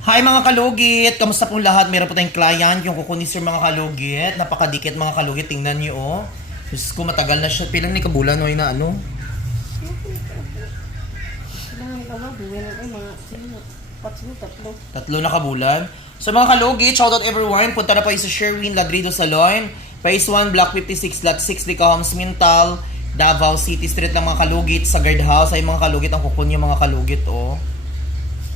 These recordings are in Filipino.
Hi mga kalugit! Kamusta pong lahat? Meron po tayong client, yung kukunin sir mga kalugit. Napakadikit mga kalugit, tingnan nyo oh. Diyos ko, matagal na siya. Pilang ni kabulan o na ano? Tatlo na kabulan. So mga kalugit, shoutout everyone. Punta na po sa Sherwin Ladrido Salon. Phase 1, Block 56, Lot 6, Licahoms, Mintal, Davao City Street ng mga kalugit sa guardhouse. Ay mga kalugit, ang kukunin yung mga kalugit oh.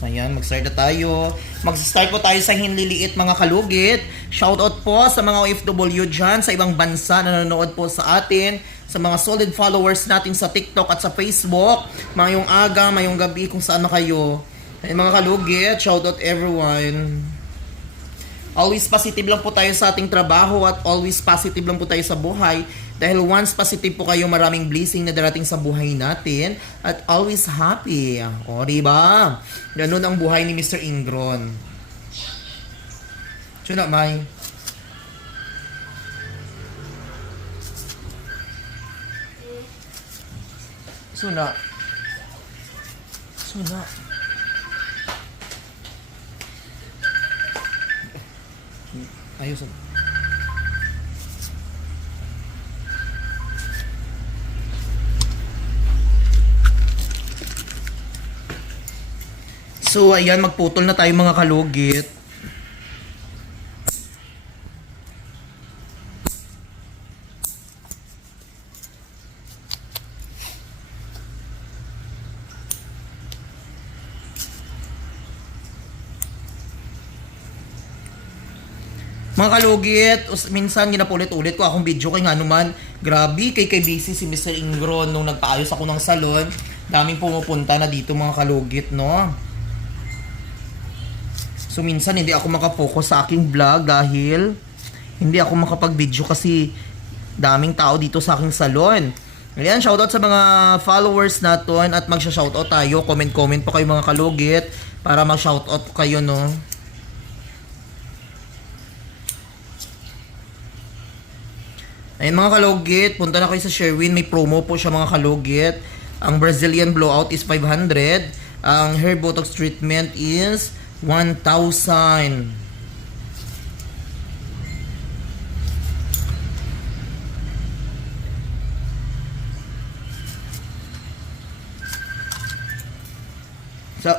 Ayan, mag-start na tayo. Mag-start po tayo sa hinliliit mga kalugit. Shoutout po sa mga OFW dyan, sa ibang bansa na nanonood po sa atin, sa mga solid followers natin sa TikTok at sa Facebook. Mayong aga, mayong gabi, kung saan na kayo. Ayan mga kalugit, shoutout everyone. Always positive lang po tayo sa ating trabaho at always positive lang po tayo sa buhay. Dahil once positive po kayo, maraming blessing na darating sa buhay natin. At always happy. O, diba? Ganun ang buhay ni Mr. Ingron. Suna, May. Suna. Suna. Ayos. So, ayan, magputol na tayo mga kalugit. Mga kalugit, minsan ginapulit-ulit ko akong video kay nga naman. Grabe, kay busy si Mr. Ingron nung nagpaayos ako ng salon. Daming pumupunta na dito mga kalugit, no? So minsan hindi ako makapokus sa aking vlog dahil hindi ako makapag-video kasi daming tao dito sa aking salon. Ayan, shoutout sa mga followers natin at magsha-shoutout tayo. Comment-comment pa kayo mga kalugit para mag-shoutout kayo, no? Ayan mga kalugit, punta na kayo sa Sherwin. May promo po siya mga kalugit. Ang Brazilian blowout is 500. Ang hair botox treatment is 1,000.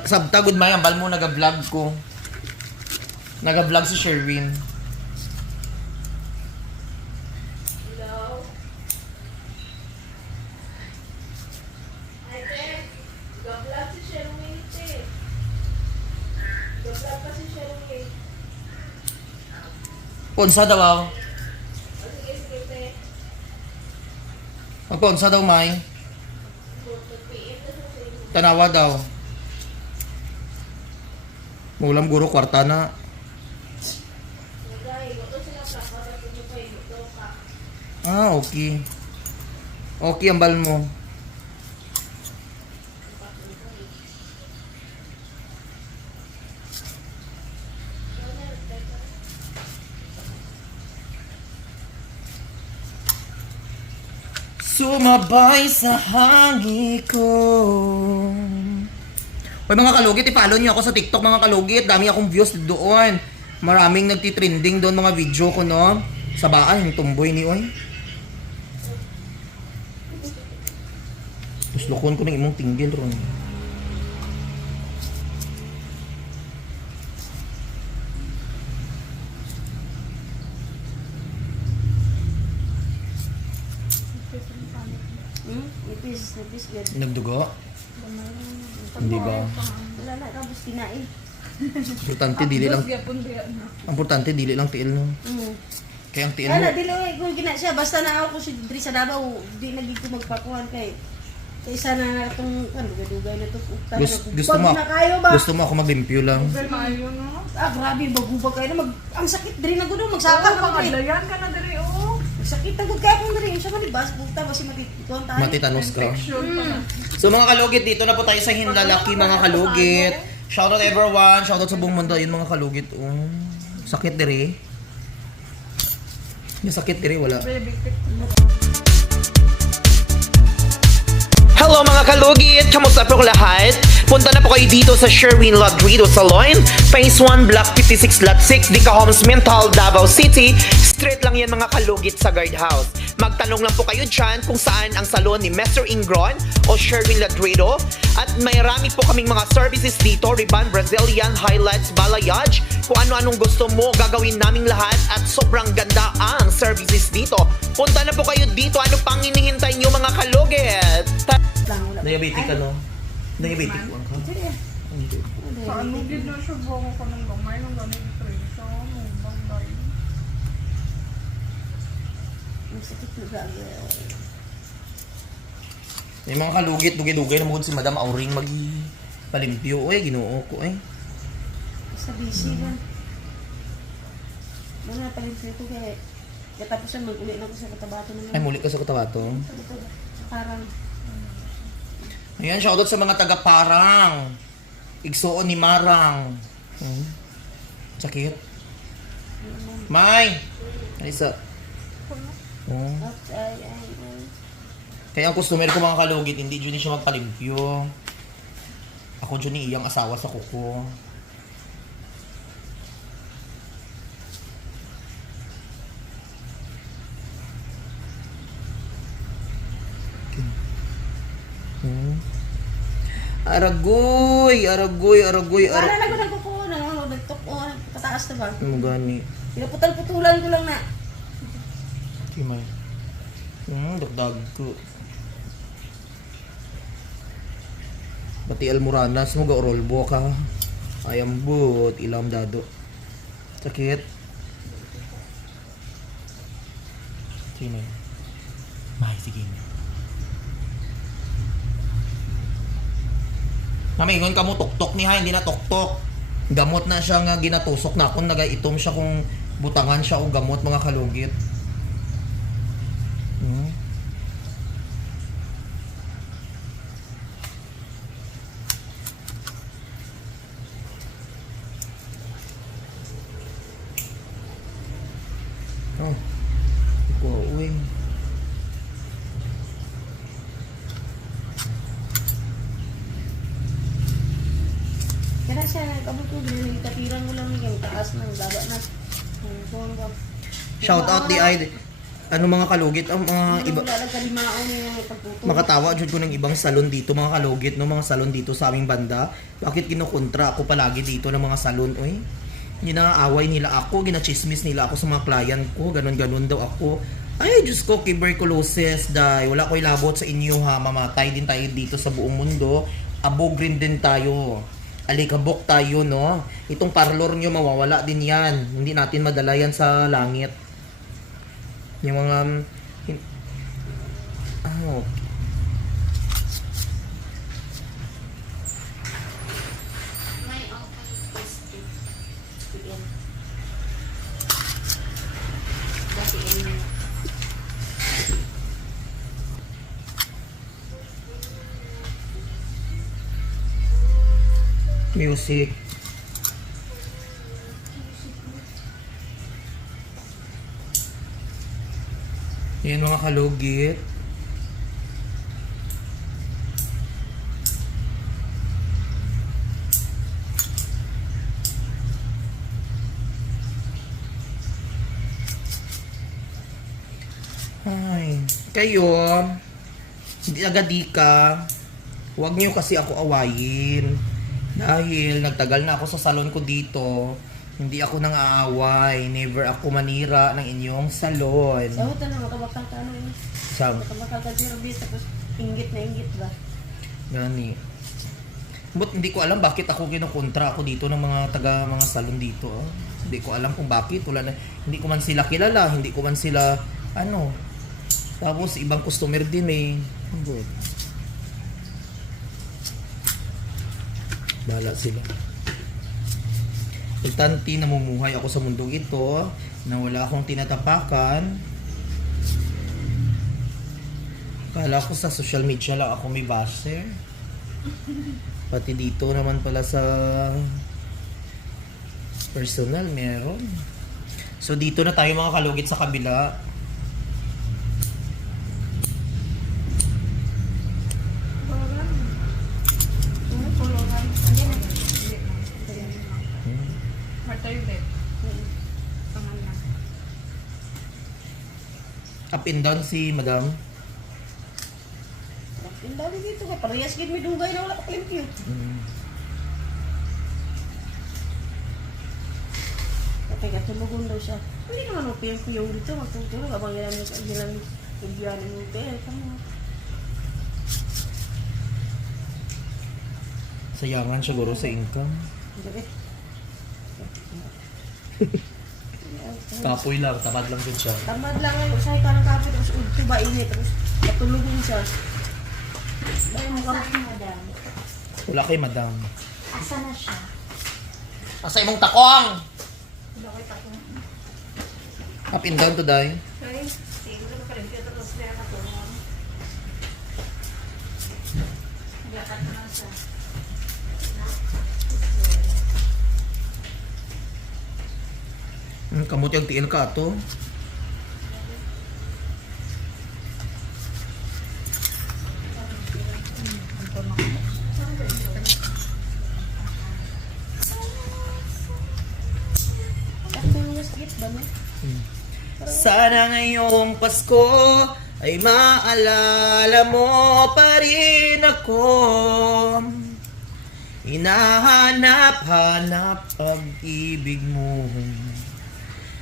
Sabta, good may, ambal mo, naga-vlog ko. Naga-vlog si Sherwin. Ponsa daw ako. Magponsa daw, May. Tanawa daw. Mulam guro, kwarta na. Ah, okay. Okay, ambal mo. Sumabay sa hangi ko. Hoy mga kalugit, i-follow niyo ako sa TikTok mga kalugit. Dami akong views doon. Maraming nagtitrending doon mga video ko, no? Sa baan, yung tumboy ni Oy. Tapos lukon ko ng imong tinggil ron. Nagdugo? Hindi ba? Wala na, tapos kinain. Importante dili lang. Importante dili lang tiil no. Kaya ang tiil mo. Wala, dili kung gina siya basta na ako si Dri sa Davao, di naging ko magpakuhan kay isa na itong dugay na to. Gusto mo, na kayo ba? gusto mo ako maglimpyo lang. Grabe, bagubag kayo na ang sakit Dri na gudo, magsaka na Dri. Pagadayan ka na diri oh. Sakit ang gud kaya kung Dri, siya malibas, bugta ba si matituan tayo. Matitanos ka. So mga kalugit, dito na po tayo sa Hinlalaki mga kalugit. Shoutout everyone, shoutout sa buong mundo. Yun mga kalugit. Sakit diri. Yung sakit diri wala. Hello mga kalugit! Kamusta po lahat? Punta na po kayo dito sa Sherwin Ladrido Salon, Phase 1, Block 56, Lot 6, Dica Homes, Mental, Davao City. Straight lang yan mga kalugit sa guardhouse. Magtanong lang po kayo dyan kung saan ang salon ni Mr. Ingron o Sherwin Ladrido. At may rami po kaming mga services dito, Ribbon, Brazilian, highlights, balayage. Kung ano-anong gusto mo, gagawin naming lahat at sobrang ganda ang services dito. Punta na po kayo dito. Ano pang hinihintay nyo mga kalugit? Diabetic ka, no? Diabetic ka? Sa ano din na siya buwan ko ng gamay ng ganit presyo, ng bagay. Ang sakit na gabi. May mga kalugit, dugay-dugay na mukod si Madam Auring palimpyo. Uy, ginoo ko eh. Sa busy ba? Mga palimpyo ko kaya katapusan mag-uli na ko sa Cotabato naman. Ay, muli ka sa Cotabato. Sa Parang. Ayan, shoutout sa mga taga-Parang. Igsoon ni Marang. Sakit. May! Alisa. Oh. Ay. Kaya ang customer ko mga kalugit, hindi dyan siya magpalimpyo. Ako dyan ni iyang asawa sa kuko. Aragoy! Para lang ko nagkukuha na, nagtukuha, pataas na ba? Ano gani? Pinaputal-putulan ko lang na. Kimay. Dagdag ko. Pati almoranas mo ga-orolbo ka. Ayambot, ilam dado. Sakit. Kimay. May, sige na. Mamingon ka mo, tuktok ni ha, hindi na tuktok. Gamot na siya nga ginatusok na kung nagaitom siya kung butangan siya o gamot mga kalugit. Oh, iko uwi. Kaya siya, kabul ko, binigkatiran ko lang yung taas ng baba na. Kung Shout out di ay ano mga kalugit ang mga iba Wala lang kalimao niya pagtuto. makatawa jud ko ng ibang salon dito mga kalugit no mga salon dito sa aming banda. Bakit kinukontra ako palagi dito ng mga salon oy? Ginaaway nila ako, ginachismis nila ako sa mga client ko, ganon daw ako. Ay, Diyos ko, tuberculosis, dahil wala ko ilabot sa inyo ha, mamatay din tayo dito sa buong mundo, abog rin din tayo, alikabok tayo, no? Itong parlor nyo, mawawala din yan, hindi natin madala yan sa langit. Yung mga, music. Yan mga kalugit. Ay, kayo, hindi agadika. Huwag niyo kasi ako awayin. Dahil nagtagal na ako sa salon ko dito, hindi ako nang aaway, never ako manira ng inyong salon. Sa hotel na makabakal ka ano yun. Saan? Makabakal ka service tapos inggit na inggit ba? Gani. But hindi ko alam bakit ako kinukontra ako dito ng mga mga salon dito. Oh. Hindi ko alam kung bakit. Wala na, hindi ko man sila kilala, hindi ko man sila ano. Tapos ibang customer din eh. Good. Bahala sila. Importante namumuhay ako sa mundong ito na wala akong tinatapakan. Kala ko sa social media lang ako may basher. Pati dito naman pala sa personal meron. So dito na tayo mga kalugit sa kabila. Mag-toilet. Tangan lang. Up and down si madam. Ang dami dito ka. Parehas gid may dugay na wala ka palimpyo. Kaya tulugon daw siya. Hindi naman mo piyong dito. Magtutulog. Abang ginamit ibiyanin mo. Kaya kamo. Sayangan siguro sa income. Hindi. Kapoy lang, tamad lang din siya. Tamad lang ay usay ka ng kape tapos udto ba init tapos patulugin siya. Dahil mo ka madam. Wala kay madam. Asa na siya? Asa imong takong? Bakit ako? Up and down today. Okay. Tingnan ko pa rin. Kaya tapos meron ako. Naglakat na siya. Kamot yung tiil ka to. Sakto yung masakit ba no? Sana ngayong Pasko ay maalala mo pa rin ako. Hinahanap-hanap pag-ibig mo.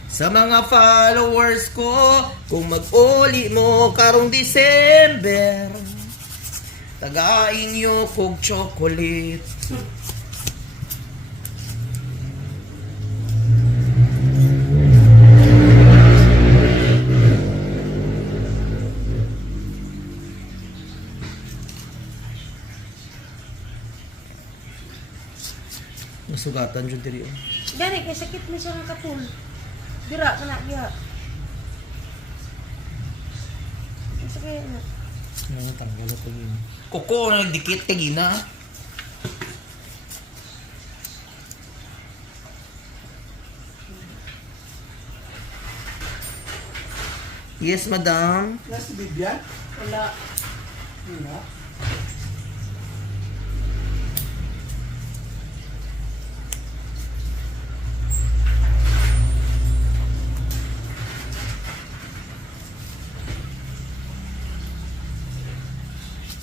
Sa mga followers ko, kung mag-uli mo karong December, tagain nyo kog chocolate. Nasugatan dyan diri. Gani kay sakit mo siya ng katul. Dira ka na diha. Sakit na. Ano tanggal ito yun? Kuko na nagdikit kay Gina. Yes, madam. Nasa Bibyan? Wala. Wala.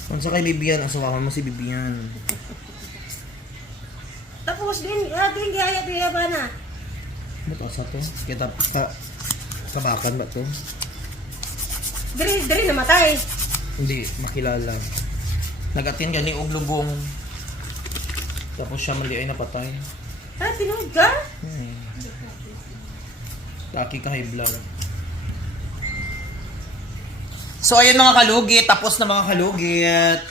Kung sa kay Bibian, asawakan mo si Bibian. Tapos din ating gaya ba na? Ba't asa to? Kita kabakan ba to? Diri namatay. Hindi, makilala. Nag-attend gani og lubong. Tapos siya mali ay napatay. Ah, tinuod ka? Taki ka high blood. So ayun mga kalugit, tapos na mga kalugit.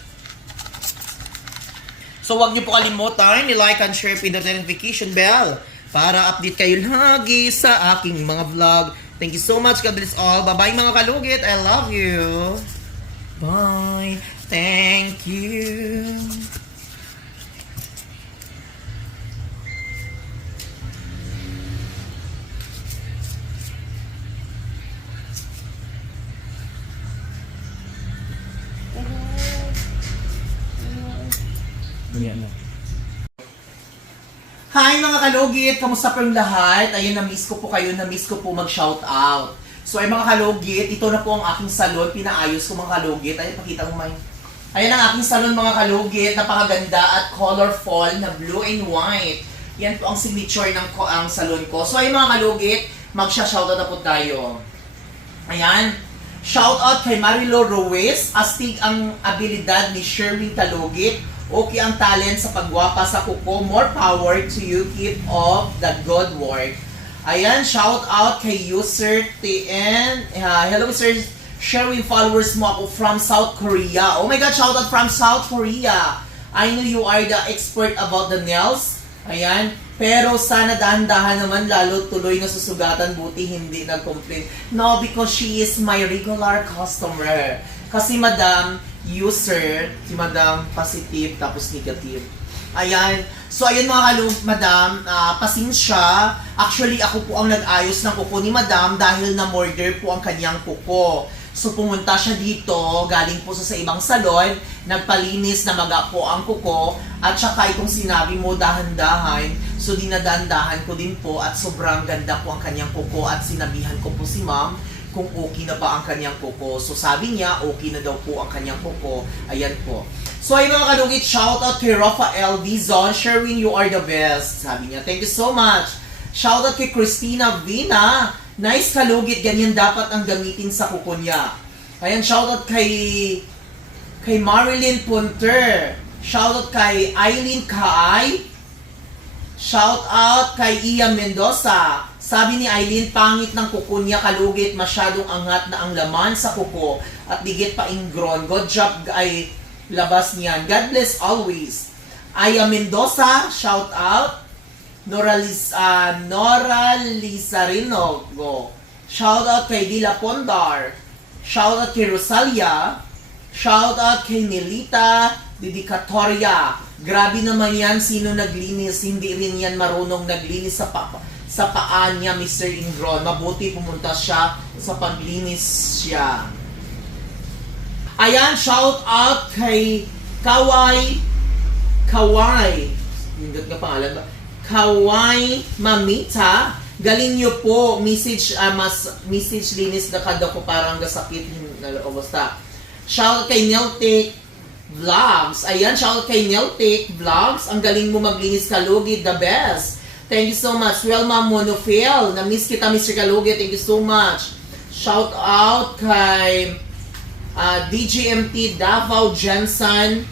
So wag niyo po kalimutan, i-like and share, pin the notification bell para update kayo lagi sa aking mga vlog. Thank you so much, God bless all. Bye-bye mga kalugit, I love you. Bye. Thank you. Ayan na. Hi mga kalugit! Kamusta po yung lahat? Ayun, na-miss ko po kayo, na-miss ko po mag-shout out. So ay mga kalugit, ito na po ang aking salon, pinaayos ko mga kalugit. Ayun, pakita mo may. Ayan ang aking salon mga kalugit, napakaganda at colorful na blue and white. Yan po ang signature ng ang salon ko. So ay mga kalugit, magsha-shoutout na po tayo. Ayan. Shoutout kay Marilo Ruiz, astig ang abilidad ni Sherwin Talugit. Okay ang talent sa pagwapa sa kuko. More power to you. Keep up the good work. Ayan, shout out kay user TN. Hello, Sir Sherwin, followers mo ako from South Korea. Oh my God, shout out from South Korea. I know you are the expert about the nails. Ayan. Pero sana dahan-dahan naman, lalo tuloy na susugatan, buti hindi nag-complain. No, because she is my regular customer. Kasi madam, user, si madam positive tapos negative. Ayan. So ayun mga madam, pasensya. Actually ako po ang nag-ayos ng kuko ni madam dahil na-murder po ang kanyang kuko. So pumunta siya dito, galing po sa ibang salon, nagpalinis na maga po ang kuko, at saka itong sinabi mo dahan-dahan. So dinadandahan ko din po at sobrang ganda po ang kanyang kuko at sinabihan ko po si ma'am kung okay na ba ang kanyang kuko. So sabi niya, okay na daw po ang kanyang kuko. Ayan po. So ayun mga kalugit, shout out kay Rafael Dizon. Sherwin, you are the best. Sabi niya, thank you so much. Shout out kay Christina Vina. Nice kalugit, ganyan dapat ang gamitin sa kuko niya. Ayan, shout out kay Marilyn Punter. Shout out kay Eileen Kaay. Shout out kay Iya Mendoza. Sabi ni Eileen, pangit ng kuko niya kalugit, masyadong angat na ang laman sa kuko at digit pa ingron. Good job ay labas niyan. God bless always. Aya Mendoza, shout out. Nora Lizarino, go. Shout out kay Dila Pondar. Shout out kay Rosalia. Shout out kay Nelita Dedicatoria. Grabe naman yan, sino naglinis? Hindi rin yan marunong naglinis sa paa niya, Mr. Ingron. Mabuti pumunta siya sa paglinis siya. Ayan, shout out kay Kawai. Hindi ka pangalan ba? Kawai Mamita. Galing nyo po. Message linis na kada ko parang gasakit. O basta. Shout out kay Neltic Vlogs. Ayan, shout out kay Neltic Vlogs. Ang galing mo maglinis kalugit. The best. Thank you so much. Well, Ma'am Monofil. Na-miss kita, Mr. Kalugit. Thank you so much. Shout out kay DGMT Davao Jensen.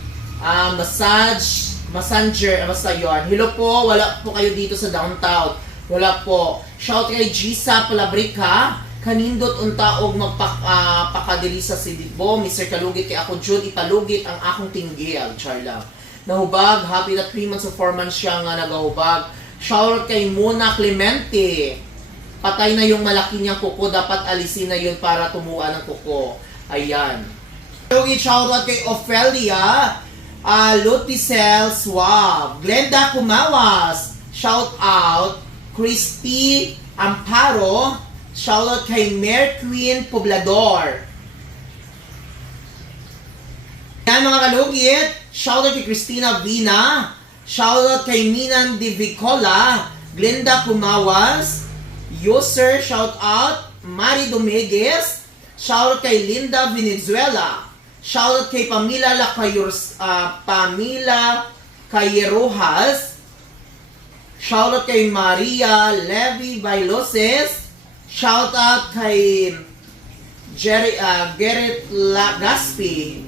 Messenger. Basta yun. Hello po. Wala po kayo dito sa downtown. Wala po. Shout kay Gisa Palabrica. Kanindot unta og magpakadiri sa Sidibo. Mr. Kalugit, kay ako Jud ipalugit ang akong tinggil. Charla. Nahubag. Happy na 3 months of 4 months siya nga nagahubag. Shout kay Mona Clemente. Patay na yung malaki niyang kuko. Dapat alisin na yun para tumuan ng kuko. Ayan. Shout out kay Ophelia. Luticel Suave. Glenda Kumawas. Shout out. Christy Amparo. Shout out kay Mare Queen Poblador. Yan mga kalugit. Shout out kay Christina Vina. Shout out kay Minan De Vicola. Glenda Kumawas. User, shout out. Mari Dominguez. Shout out kay Linda Venezuela. Shout out kay Pamela Cayerojas. Shout out kay Maria Levi Bailoses. Shout out kay Gerrit Legaspi.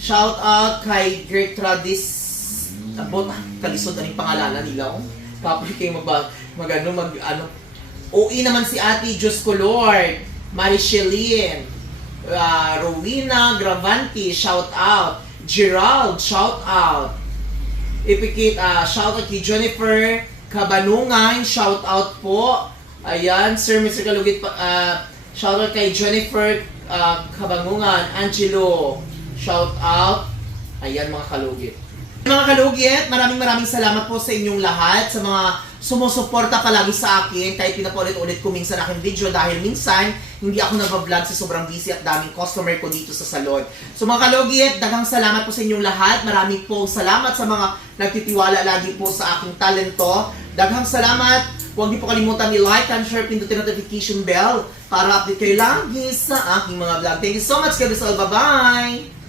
Shout out kay Gertradis. Kalisod na yung pangalanan nila. Tapos kayo OE naman si Ate Diyos ko Lord. Marichelin. Rowena Gravanti, shout out. Gerald, shout out. Ipikit, shout out kay Jennifer Kabanungan, shout out po. Ayan, Sir Mr. Kalugit, shout out kay Jennifer Kabanungan. Angelo, shout out. Ayan mga kalugit. Mga kalugit, maraming salamat po sa inyong lahat, sa mga sumusuporta palagi sa akin kahit pinapaulit-ulit ko minsan aking video dahil minsan hindi ako nag-vlog sa sobrang busy at daming customer ko dito sa salon. So mga kalugit, daghang salamat po sa inyong lahat. Maraming po salamat sa mga nagtitiwala lagi po sa aking talento. Daghang salamat. Huwag niyo po kalimutan i-like and share, pindutin notification bell para update kayo lagi sa aking mga vlog. Thank you so much, guys. Bye-bye!